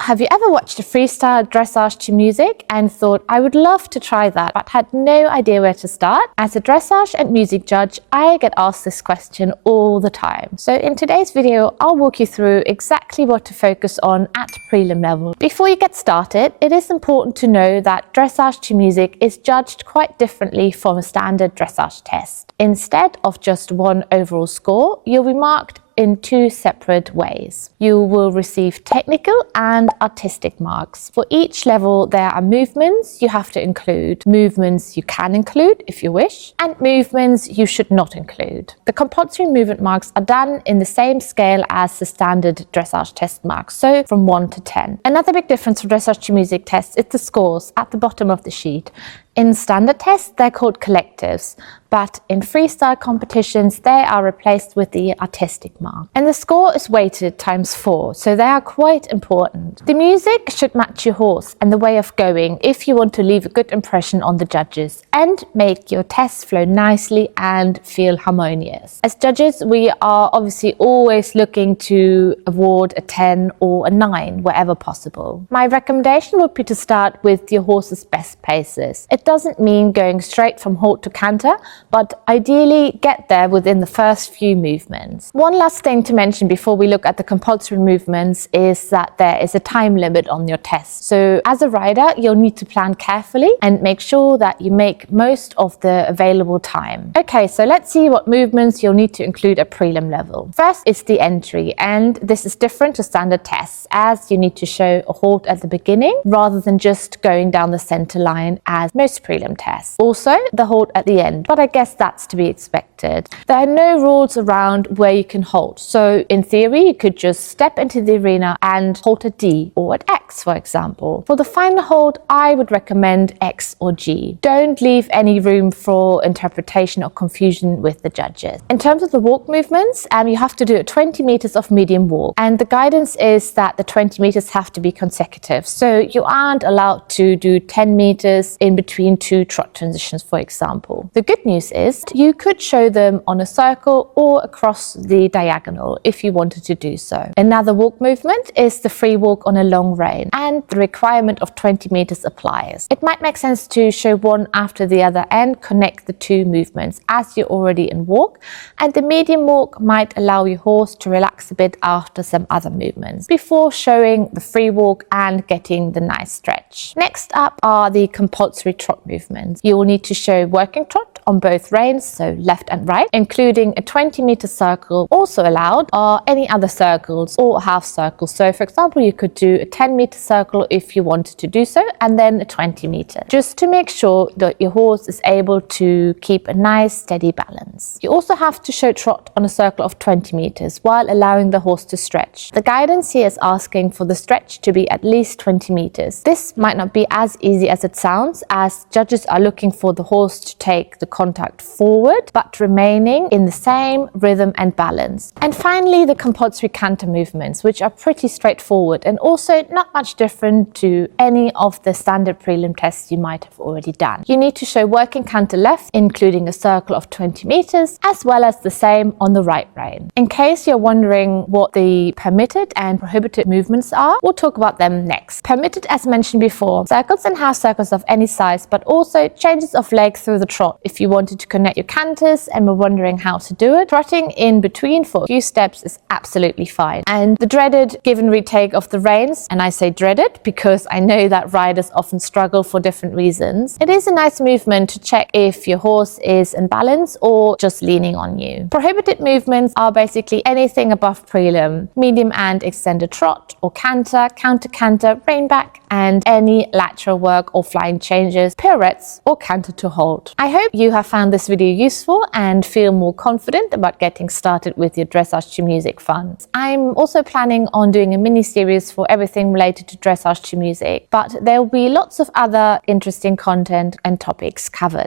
Have you ever watched a freestyle dressage to music and thought, I would love to try that, but had no idea where to start? As a dressage and music judge, I get asked this question all the time. So in today's video, I'll walk you through exactly what to focus on at prelim level. Before you get started, it is important to know that dressage to music is judged quite differently from a standard dressage test. Instead of just one overall score, you'll be marked in two separate ways. You will receive technical and artistic marks. For each level, there are movements you have to include, movements you can include if you wish, and movements you should not include. The compulsory movement marks are done in the same scale as the standard dressage test marks, so from 1 to 10. Another big difference for dressage to music tests is the scores at the bottom of the sheet. In standard tests, they're called collectives, but in freestyle competitions, they are replaced with the artistic mark. And the score is weighted times 4, so they are quite important. The music should match your horse and the way of going if you want to leave a good impression on the judges and make your tests flow nicely and feel harmonious. As judges, we are obviously always looking to award a 10 or a 9 wherever possible. My recommendation would be to start with your horse's best paces. It doesn't mean going straight from halt to canter, but ideally get there within the first few movements. One last thing to mention before we look at the compulsory movements is that there is a time limit on your test. So as a rider, you'll need to plan carefully and make sure that you make most of the available time. Okay, so let's see what movements you'll need to include at prelim level. First is the entry, and this is different to standard tests as you need to show a halt at the beginning rather than just going down the center line as most prelim tests. Also, the halt at the end, but I guess that's to be expected. There are no rules around where you can halt. So in theory, you could just step into the arena and halt at D or at X, for example. For the final halt, I would recommend X or G. Don't leave any room for interpretation or confusion with the judges. In terms of the walk movements, you have to do 20 meters of medium walk. And the guidance is that the 20 meters have to be consecutive. So you aren't allowed to do 10 meters in between two trot transitions, for example. The good news is you could show them on a circle or across the diagonal if you wanted to do so. Another walk movement is the free walk on a long rein, and the requirement of 20 meters applies. It might make sense to show one after the other and connect the two movements as you're already in walk, and the medium walk might allow your horse to relax a bit after some other movements before showing the free walk and getting the nice stretch. Next up are the compulsory trot movements. You will need to show working trot on both reins, so left and right, including a 20-meter circle also allowed, or any other circles or half circles. So for example, you could do a 10-meter circle if you wanted to do so, and then a 20-meter, just to make sure that your horse is able to keep a nice steady balance. You also have to show trot on a circle of 20 meters while allowing the horse to stretch. The guidance here is asking for the stretch to be at least 20 meters. This might not be as easy as it sounds, as judges are looking for the horse to take the contact forward, but remaining in the same rhythm and balance. And finally, the compulsory canter movements, which are pretty straightforward and also not much different to any of the standard prelim tests you might have already done. You need to show working canter left, including a circle of 20 meters, as well as the same on the right rein. In case you're wondering what the permitted and prohibited movements are, we'll talk about them next. Permitted, as mentioned before, circles and half circles of any size, but also changes of leg through the trot. If you wanted to connect your canters and were wondering how to do it, trotting in between for a few steps is absolutely fine. And the dreaded give and retake of the reins, and I say dreaded because I know that riders often struggle for different reasons. It is a nice movement to check if your horse is in balance or just leaning on you. Prohibited movements are basically anything above prelim, medium and extended trot or canter, counter canter, rein back, and any lateral work or flying changes, pirouettes or canter to hold. I hope you have found this video useful and feel more confident about getting started with your dressage to music fun. I'm also planning on doing a mini series for everything related to dressage to music, but there will be lots of other interesting content and topics covered.